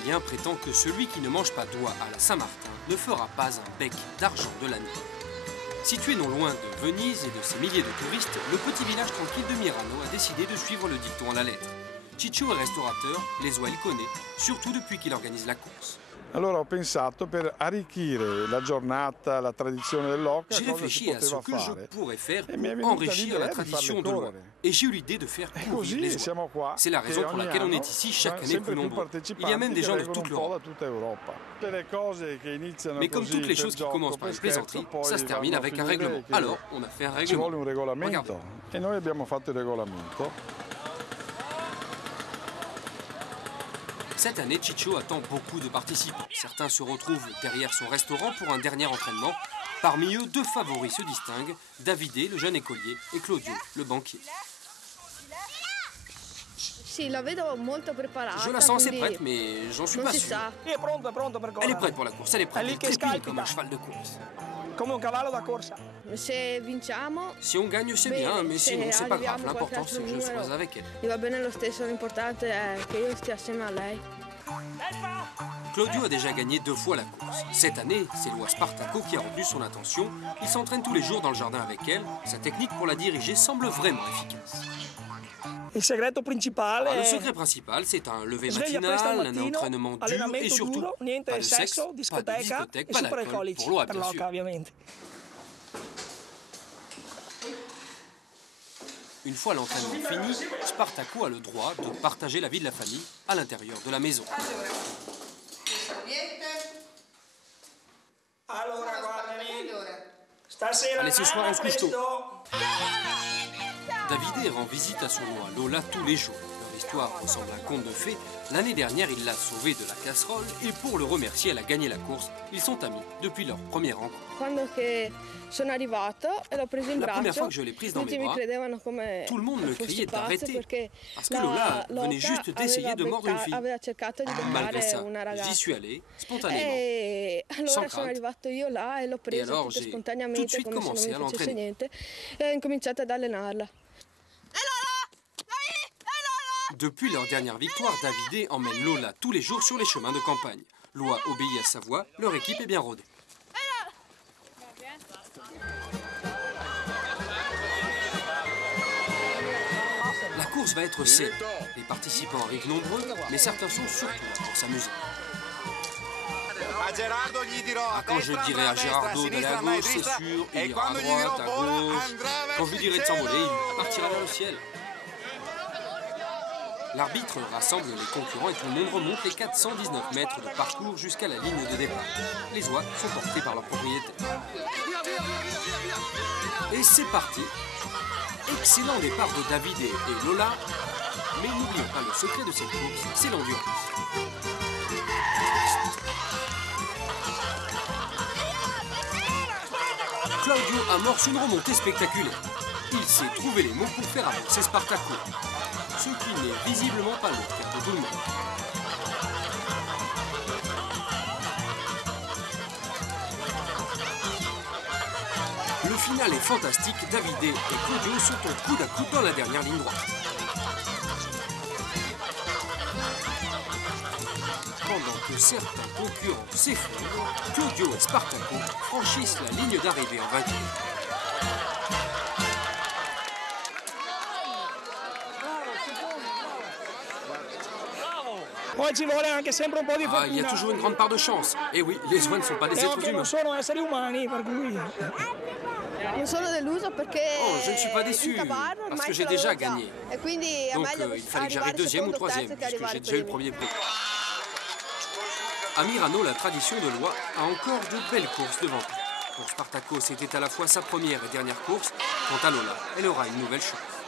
Italien prétend que celui qui ne mange pas d'oie à la Saint-Martin ne fera pas un bec d'argent de l'année. Situé non loin de Venise et de ses milliers de touristes, le petit village tranquille de Mirano a décidé de suivre le dicton à la lettre. Ciccio est restaurateur, les oies il connaît, surtout depuis qu'il organise la course. Allora ho pensato per arricchire la giornata, la tradizione dell'oca, j'ai réfléchi à ce que je pourrais faire pour enrichir la tradition de l'oie. Et j'ai eu l'idée de faire courir les oies. C'est la raison pour laquelle on est ici chaque année plus nombreux. Il y a même des gens de toute l'Europe. Mais comme toutes les choses qui commencent par une plaisanterie, ça se termine avec un règlement. Alors, on a fait un règlement. Regarde. Et noi abbiamo fatto il regolamento. Cette année, Ciccio attend beaucoup de participants. Certains se retrouvent derrière son restaurant pour un dernier entraînement. Parmi eux, deux favoris se distinguent, Davide, le jeune écolier, et Claudio, le banquier. Je la sens assez prête, mais j'en suis pas sûr. Elle est prête pour la course, elle est prête. Elle trépide comme un cheval de course. Si on gagne, c'est bien, mais sinon, c'est pas grave. L'important, c'est que je sois avec elle. Claudio a déjà gagné 2 fois la course. Cette année, c'est l'oie Spartaco qui a retenu son attention. Il s'entraîne tous les jours dans le jardin avec elle. Sa technique pour la diriger semble vraiment efficace. Le secret principal, c'est un lever matinal, un entraînement dur et surtout pas de sexe, pas de discothèque, pas d'alcool, pour l'oie bien sûr. Une fois l'entraînement fini, Spartaco a le droit de partager la vie de la famille à l'intérieur de la maison. Allez, ce soir, on se couche tôt. Davide rend visite à son oie Lola tous les jours. Leur histoire ressemble à un conte de fées. L'année dernière, il l'a sauvée de la casserole et pour le remercier, elle a gagné la course. Ils sont amis depuis leur première rencontre. La première fois que je l'ai prise dans mes bras, tout le monde me criait d'arrêter parce que Lola venait juste d'essayer de mordre une fille. Malgré ça, j'y suis allé spontanément, sans crainte. Et alors, j'ai tout de suite commencé à l'entraîner. Depuis leur dernière victoire, Davide emmène Lola tous les jours sur les chemins de campagne. L'oie obéit à sa voix, leur équipe est bien rodée. La course va être saine. Les participants arrivent nombreux, mais certains sont surtout là pour s'amuser. Quand je dirai à Gerardo d'aller à gauche, c'est sûr, il ira à droite, à gauche. Quand je lui dirai de s'envoler, il partira vers le ciel. L'arbitre rassemble les concurrents et tout le monde remonte les 419 mètres de parcours jusqu'à la ligne de départ. Les oies sont portées par leur propriétaire. Et c'est parti. Excellent départ de Davide et Lola. Mais n'oublions pas le secret de cette course, c'est l'endurance. Claudio amorce une remontée spectaculaire. Il sait trouver les mots pour faire avancer Spartaco. Ce qui n'est visiblement pas le cas de tout le monde. Le final est fantastique, Davide et Claudio sont coude à coude dans la dernière ligne droite. Pendant que certains concurrents s'effondrent, Claudio et Spartaco franchissent la ligne d'arrivée en vainqueur. Il y a toujours une grande part de chance. Et oui, les oies ne sont pas des êtres humains. Oh, je ne suis pas déçu, parce que j'ai déjà gagné. Donc il fallait que j'arrive 2e ou 3e, puisque j'ai déjà eu le premier prix. À Mirano, la tradition de l'oie a encore de belles courses devant elle. Pour Spartaco, c'était à la fois sa première et dernière course. Quant à Lola, elle aura une nouvelle chance.